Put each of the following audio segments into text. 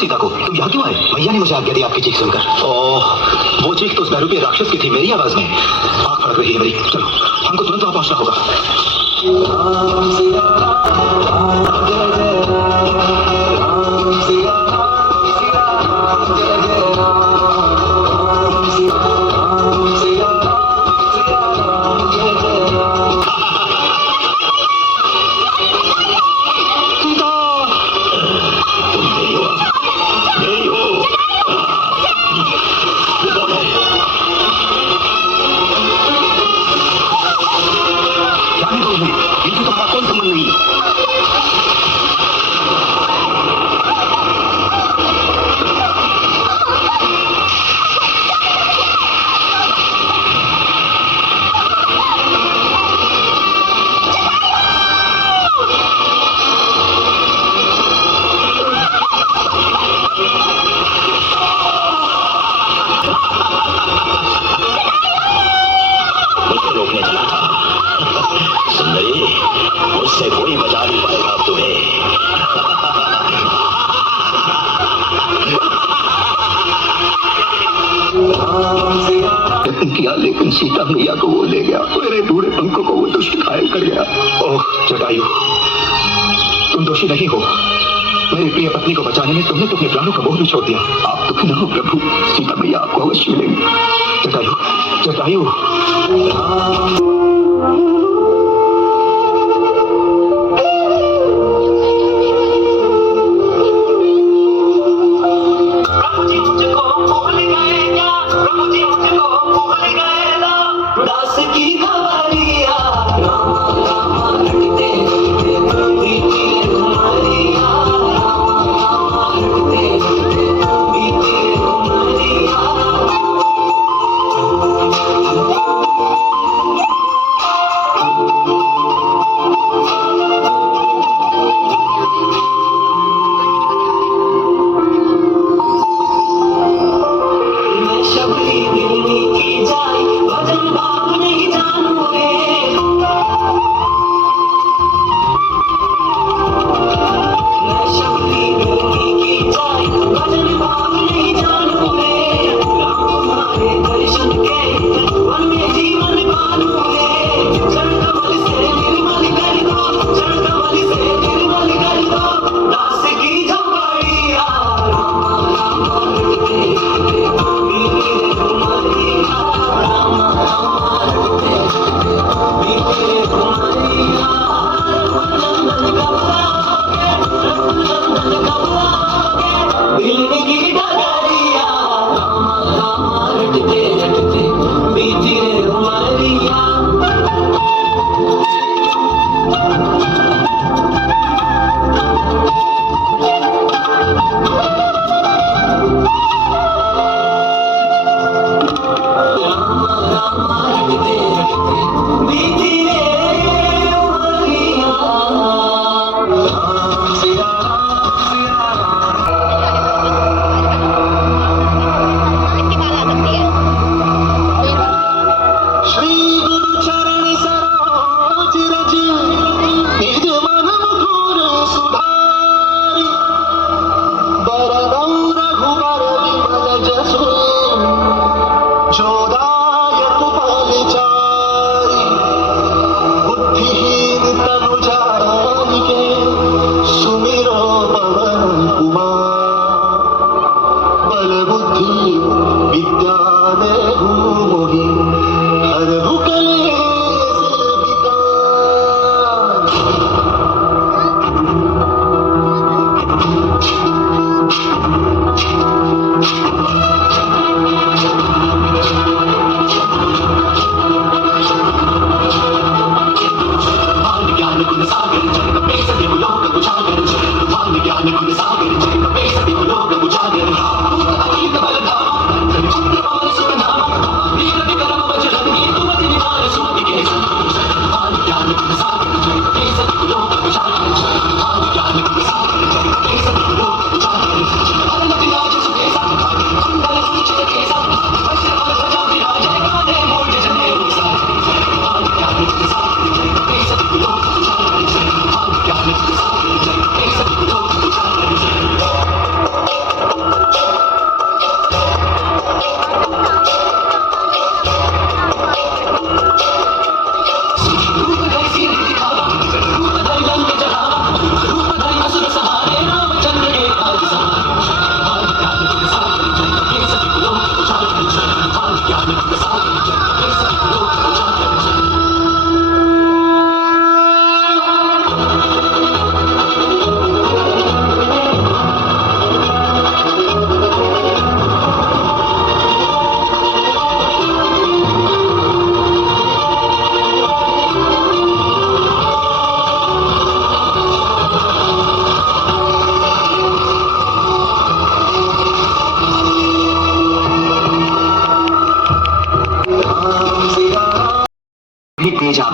सीता को तुम यहाँ क्यों आए? भैया ने मुझे आज्ञा दी आपकी चीख सुनकर। ओह, वो चीख तो उस बहरूपी राक्षस की थी, मेरी आवाज में। आँख फड़क रही है मेरी। चलो, हमको तुरंत वहां पहुंचना होगा। मुझसे कोई बचा नहीं पाएगा अब तुम्हें। किया लेकिन सीता मैया को वो ले गया, मेरे बूढ़े पंखों को वो दुष्ट घायल कर गया। ओह जटायु, तुम दोषी नहीं हो। मेरी प्रिय पत्नी को बचाने में तुमने तो अपने प्राणों का मोह भी छोड़ दिया। आप दुखी न हो प्रभु, सीता मैया आपको अवश्य मिलेंगी। जटायु, जटायु।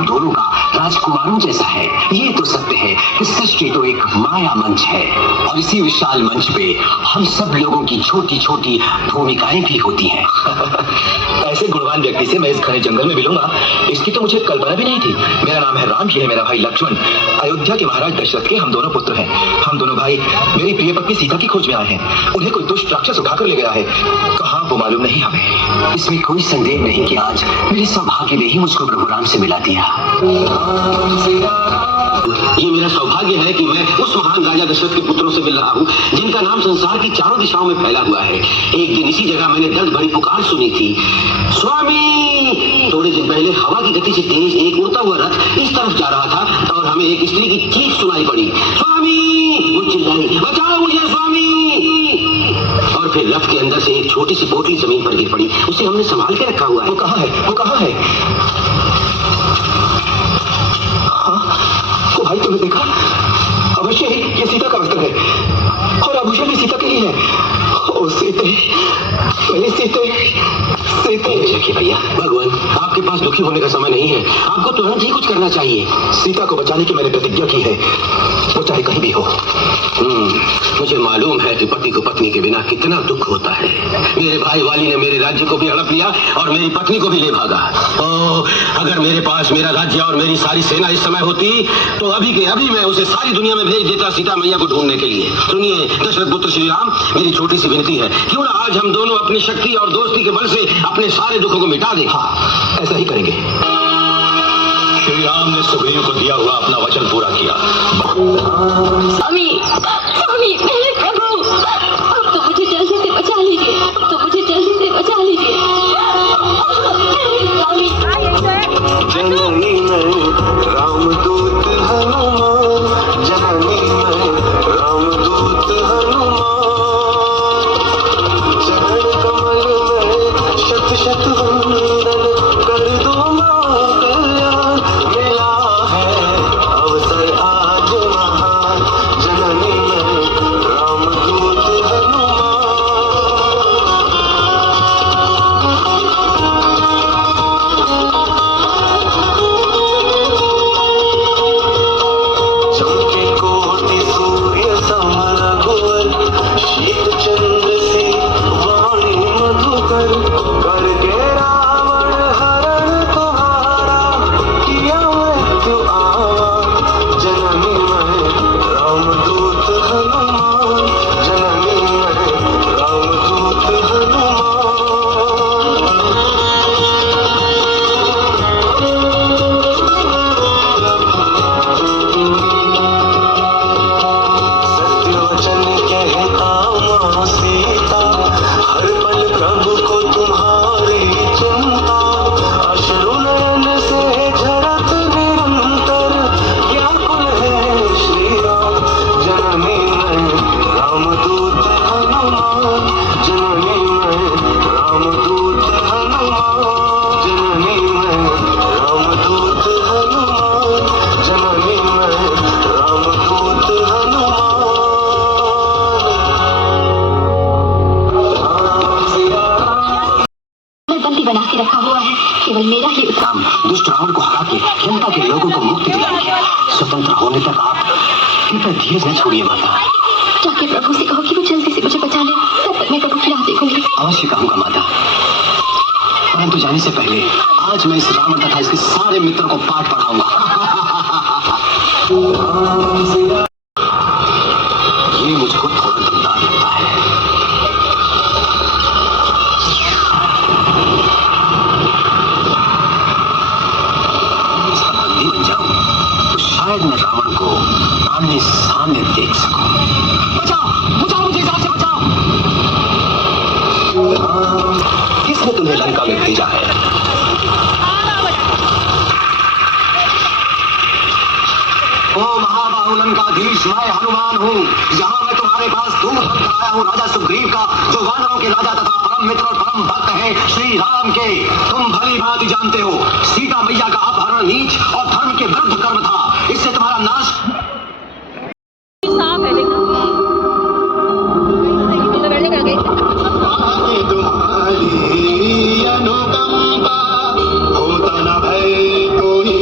हम दोनों का राजकुमारों जैसा है। ये तो सत्य है कि सृष्टि तो एक माया मंच है और इसी विशाल मंच पे हम सब लोगों की छोटी छोटी भूमिकाएं भी होती हैं। ऐसे गुणवान व्यक्ति से मैं इस घने जंगल में मिलूंगा, इसकी तो मुझे कल्पना भी नहीं थी। मेरा नाम है राम, ये है मेरा भाई लक्ष्मण। अयोध्या के महाराज दशरथ के हम दोनों पुत्र हैं। हम दोनों भाई मेरी प्रिय पत्नी सीता की खोज में आए हैं। उन्हें कोई दुष्ट राक्षस उठाकर ले गया है, कहाँ वो मालूम नहीं हमें। इसमें कोई संदेह नहीं कि आज मेरे सौभाग्य ने ही मुझको प्रभु राम से मिला दिया। ये मेरा सौभाग्य है कि मैं उस महान राजा दशरथ के पुत्रों से मिल रहा हूँ जिनका नाम संसार की चारों दिशाओं में फैला हुआ है। एक दिन इसी जगह मैंने दर्द भरी पुकार सुनी थी, स्वामी। थोड़े दिन पहले हवा की गति से तेज एक उड़ता हुआ रथ इस तरफ जा रहा था और हमें एक स्त्री की चीख सुनाई पड़ी, स्वामी। वो चिल्लाई, बचाओ मुझे स्वामी। और फिर रथ के अंदर से एक छोटी सी पोटली जमीन पर गिर पड़ी। उसे हमने संभाल के रखा हुआ है। वो कहाँ है? वो कहाँ है? हाँ, भाई तुमने देखा? अवश्य ही ये सीता का वस्त्र है और आभूषण भी सीता के ही है। ओ सीते, मेरी सीते, सीते। देखिए भैया, भगवान आपके पास दुखी होने का समय नहीं है। आपको तुरंत ही कुछ करना चाहिए। सीता को बचाने की मैंने प्रतिज्ञा की है, वो चाहे कहीं भी हो। मुझे मालूम है कि पति को पत्नी के बिना कितना दुख होता है। मेरे भाई वाली ने मेरे राज्य को भी हड़प लिया और मेरी पत्नी को भी ले भागा। ओह, अगर मेरे पास मेरा राज्य और मेरी सारी सेना इस समय होती तो अभी के अभी मैं उसे सारी दुनिया में भेज देता सीता मैया को ढूंढने के लिए। सुनिए दशरथ पुत्र श्री राम, मेरी छोटी सी विनती है, क्यों ना आज हम दोनों अपनी शक्ति और दोस्ती के बल से अपने सारे दुखों को मिटा दें। हाँ, ऐसा ही करेंगे। श्री राम ने सुग्रीव को दिया हुआ अपना वचन पूरा किया। स्वामी, स्वामी, मेरे प्रभु, अब तो मुझे जल्दी से बचा लीजिए, अब तो मुझे जल्दी से बचा लीजिए। स्वामी, जननी में रामदूत हनुमान, जननी में रामदूत हनुमान, चरण कमल में शत शत वंदन, कर दो मां कल्याण, मिला है अवसर आज महान, जननी में रामदूत हनुमान। चमके कोटि सूर्य सम रघुवर, शीत चंद्र से वाणी मधुकर, करके रावण हरण तुम्हारा, किया मृत्यु आवा, जननी में रामदूत हनुमान, जननी में रामदूत हनुमान। सत्य वचन कहता मां सीता, हर पल प्रभु को तुम्हारी चिंता, अश्रु नयन से झरत निरंतर, व्याकुल है श्री राम, जननी में रामदूत हनुमान, जननी में रामदूत हनुमान, जननी में रामदूत हनुमान, जननी में रामदूत हनुमान। बंदी बना के रखा हुआ है, केवल मेरा ही उत्तम। राम दुष्ट रावण को हरा के जनता के लोगों को मुक्ति दिलाएंगे। स्वतंत्र होने तक आप कृपया धीरज न छोड़िए माता। जाके प्रभु से कहो कि वो जल्दी से मुझे बचा ले, तब तक मैं प्रभु की राह देखूंगी। अवश्य कहूंगा माता, परंतु जाने से पहले आज मैं इस रावण तथा इसके सारे मित्रों को पाठ पढ़ाऊंगा। ये मुझको थोड़ा दमदार लगता है। इसका बंदी बन जाऊं तो शायद मैं रावण को आमने सामने देख सकूं। बचाओ, बचाओ मुझे, जान से बचाओ। किसने तुम्हें लंका में भेजा है? ओ महाबाहु लंकाधीश, मैं हनुमान हूँ। यहाँ मैं तुम्हारे पास दूत बनकर आया हूँ राजा सुग्रीव का, जो वानरों के राजा तथा परम मित्र और परम भक्त है श्री राम के। तुम भली भांति जानते हो सीता मैया का अपहरण नीच और धर्म के विरुद्ध कर्म था। इससे तुम्हारा नाश साफ है तुम्हारी अनुकंपा, होता न भय कोई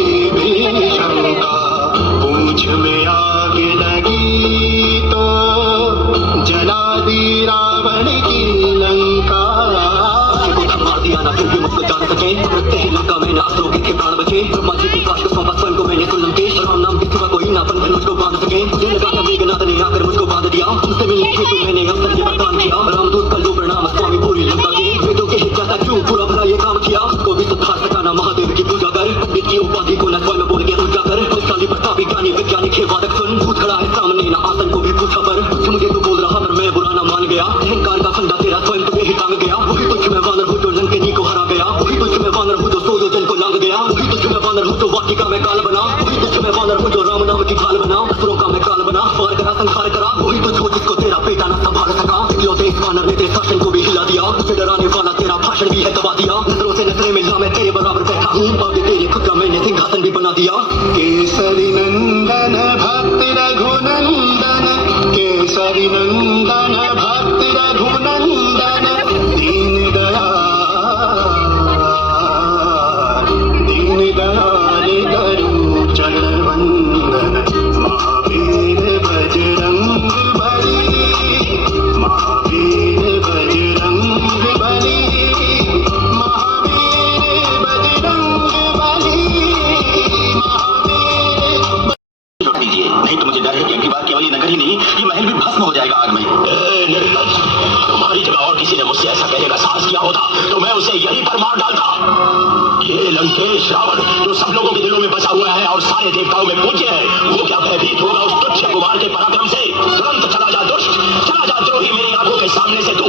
हेतु मैंने अवसर ये वरदान किया, रामदूत का लो प्रणाम स्वामी पूरी लंका के, वेदों के हित जाता क्यों पूरा भला ये काम किया, को भी सुधार सकाना महादेव की पूजा कर, पंडित की उपाधि को न स्वयं बोल के पूजा कर, बलशाली प्रतापी ज्ञानी वैज्ञानिक है वादक सुन, भूत खड़ा है सामने न आसन को भी पूछा पर, मुझे तो बोल रहा पर मैं बुरा न मान गया, अहंकार का फंदा तेरा स्वयं तुम्हें ही टांग गया, वही तुझ में वानर हूँ जो लंकेनी को हरा गया, वही तुझ में वानर हूँ जो सुयोधन को लांग गया, वही तुझ में वानर हूँ जो वाटिका में काल बना, वही तुझ में वानर हूँ जो राम नाम की ढाल बना, असुरों का मैं काल बना, पार करा संहार करा, वही तुझ हो जिसको तेरा बेटा न संभाल सका, इकलौते इस वानर ने तेरे शासन को भी हिला दिया, उसे डराने वाला तेरा भाषण भी है दबा दिया, नजरों से नजरें मिला मैं तेरे बराबर बैठा हूँ, आगे तेरे खुद का मैंने सिंहासन भी बना दिया। केसरी नंदन भक्त रघुनंदन, केसरी नंदन भक्त रघुनंदन, दीन दयाल करु चरण वंदन, महावीर बजरंग बली, महावीर बजरंग बली, महावीर बजरंग बली, महावीर। छोड़ दीजिए, नहीं तो मुझे डर है कि अगली बार केवल ये नगर ही नहीं, ये महल भी भस्म हो जाएगा आग में। निर्लज्ज, तुम्हारी जगह और किसी ने मुझसे ऐसा कहने का साहस किया होता तो मैं उसे यहीं पर मार डालता। ये लंकेश रावण जो सब लोगों के दिलों में बसा हुआ है और सारे देवताओं में पूज्य है, वो क्या भयभीत होगा उस तुच्छ कुमार के पराक्रम से? तुरंत चला जा दुष्ट, चला जा द्रोही, मेरी आंखों के सामने से तू।